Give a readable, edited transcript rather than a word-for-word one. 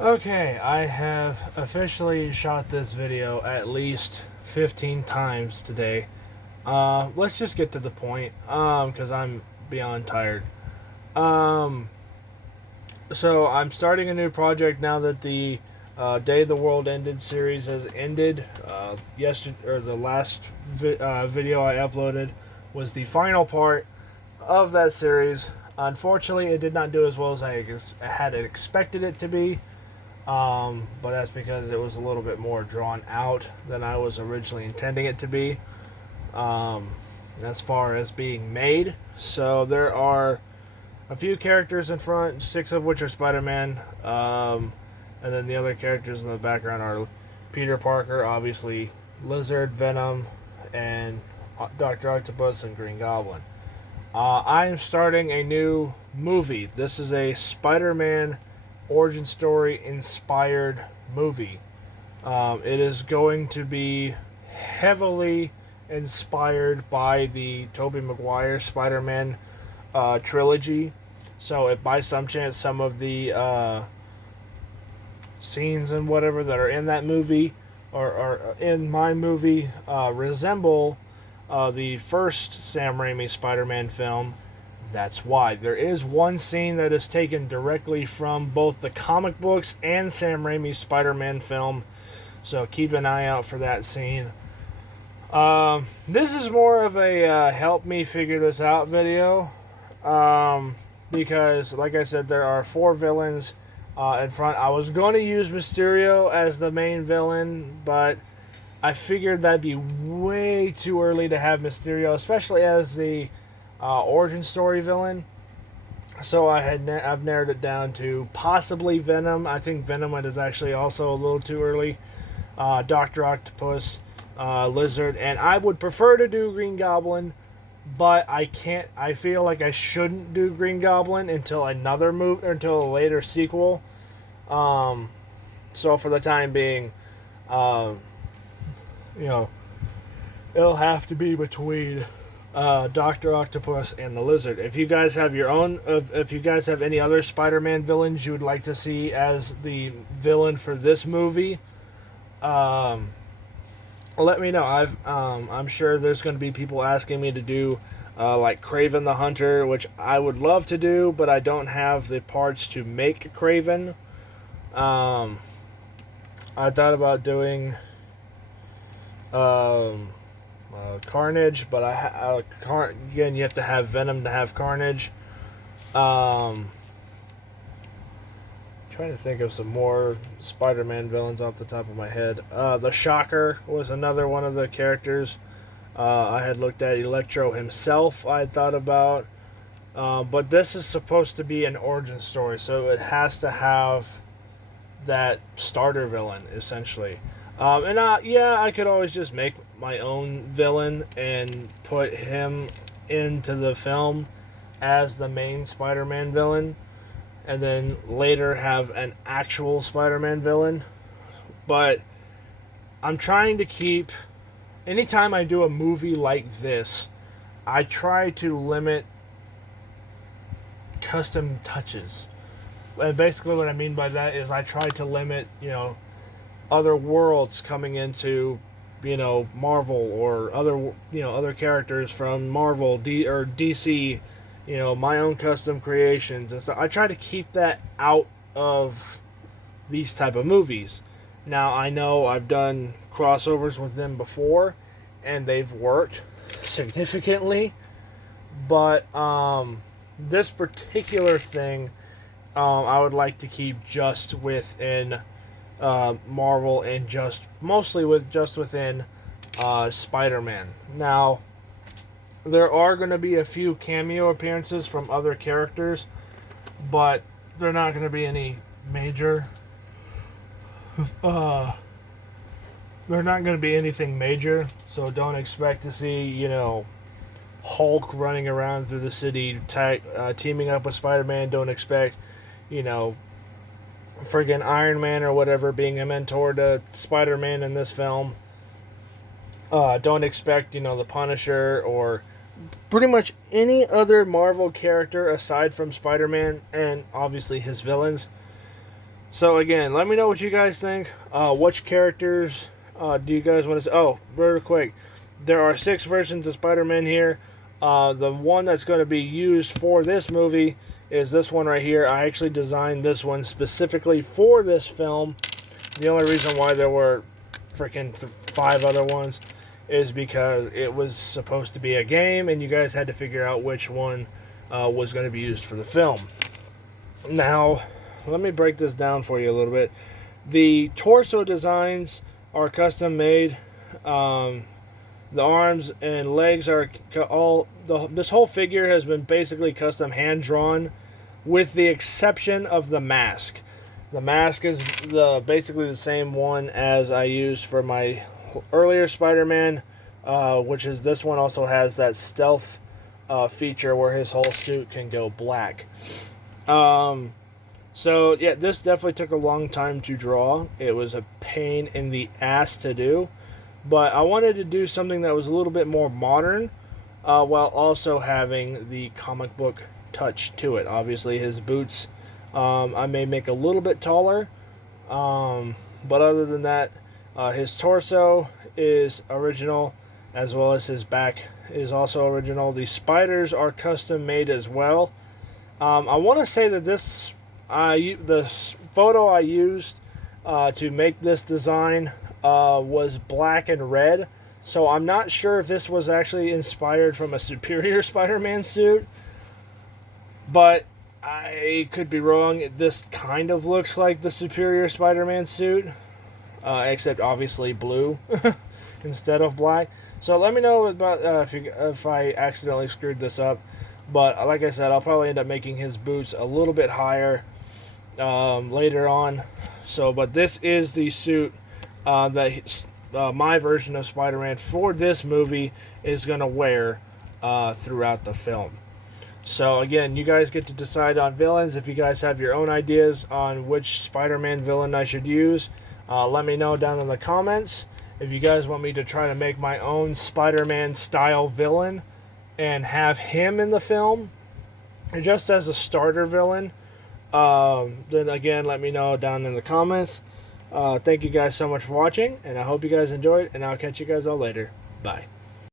Okay, I have officially shot this video at least 15 times today. Let's just get to the point, because I'm beyond tired. Um, so I'm starting a new project now that the Day the World Ended series has ended. Yesterday, or the last video I uploaded was the final part of that series. Unfortunately, it did not do as well as I had expected it to be. But that's because it was a little bit more drawn out than I was originally intending it to be, um, as far as being made. So there are a few characters in front, six of which are Spider-Man, and then the other characters in the background are Peter Parker, obviously Lizard, Venom, and Doctor Octopus and Green Goblin. I am starting a new movie. This is a Spider-Man origin story inspired movie. It is going to be heavily inspired by the Tobey Maguire Spider-Man trilogy. So, if by some chance some of the scenes and whatever that are in that movie or in my movie resemble the first Sam Raimi Spider-Man film, that's why. There is one scene that is taken directly from both the comic books and Sam Raimi's Spider-Man film, so keep an eye out for that scene. This is more of a help me figure this out video, because, like I said, there are four villains in front. I was going to use Mysterio as the main villain, but I figured that'd be way too early to have Mysterio, especially as the origin story villain. So I've narrowed it down to possibly Venom. I think Venom is actually also a little too early. Doctor Octopus, Lizard, and I would prefer to do Green Goblin, but I can't. I feel like I shouldn't do Green Goblin until until a later sequel. So for the time being, um, you know, it'll have to be between Doctor Octopus and the Lizard. If you guys have your own, if you guys have any other Spider-Man villains you would like to see as the villain for this movie, let me know. I'm sure there's going to be people asking me to do like Kraven the Hunter, which I would love to do, but I don't have the parts to make Kraven. I thought about doing Carnage, but again, you have to have Venom to have Carnage. Trying to think of some more Spider-Man villains off the top of my head. The Shocker was another one of the characters I had looked at. Electro himself I had thought about. But this is supposed to be an origin story, so it has to have that starter villain, essentially. Yeah, I could always just make my own villain and put him into the film as the main Spider-Man villain, and then later have an actual Spider-Man villain. But I'm trying to keep. Anytime I do a movie like this, I try to limit custom touches. And basically, what I mean by that is I try to limit, other worlds coming into, Marvel, or other characters from Marvel or DC, my own custom creations, and so I try to keep that out of these type of movies. Now, I know I've done crossovers with them before, and they've worked significantly, but this particular thing, I would like to keep just within Marvel, and just within Spider-Man. Now, there are going to be a few cameo appearances from other characters, but they're not going to be any major. They're not going to be anything major, so don't expect to see, Hulk running around through the city teaming up with Spider-Man. Don't expect, friggin' Iron Man or whatever being a mentor to Spider-Man in this film. Don't expect, the Punisher or pretty much any other Marvel character aside from Spider-Man and obviously his villains. So again, let me know what you guys think. Which characters do you guys want to see? Oh, real quick. There are 6 versions of Spider-Man here. The one that's going to be used for this movie is this one right here. I actually designed this one specifically for this film. The only reason why there were freaking 5 other ones is because it was supposed to be a game, and you guys had to figure out which one was going to be used for the film. Now, let me break this down for you a little bit. The torso designs are custom made. The arms and legs are this whole figure has been basically custom hand drawn, with the exception of the mask. The mask is basically the same one as I used for my earlier Spider-Man, which is this one also has that stealth feature where his whole suit can go black. So yeah, this definitely took a long time to draw. It was a pain in the ass to do. But I wanted to do something that was a little bit more modern, while also having the comic book touch to it. Obviously, his boots I may make a little bit taller, but other than that, his torso is original, as well as his back is also original. The spiders are custom made as well. I want to say that the photo I used to make this design was black and red, so I'm not sure if this was actually inspired from a Superior Spider-Man suit, but I could be wrong. This kind of looks like the Superior Spider-Man suit, except obviously blue instead of black. So let me know about if I accidentally screwed this up, but like I said, I'll probably end up making his boots a little bit higher later on. But this is the suit that my version of Spider-Man for this movie is going to wear throughout the film. So again, you guys get to decide on villains. If you guys have your own ideas on which Spider-Man villain I should use, let me know down in the comments. If you guys want me to try to make my own Spider-Man style villain and have him in the film just as a starter villain, then again, let me know down in the comments. Thank you guys so much for watching, and I hope you guys enjoyed, and I'll catch you guys all later. Bye.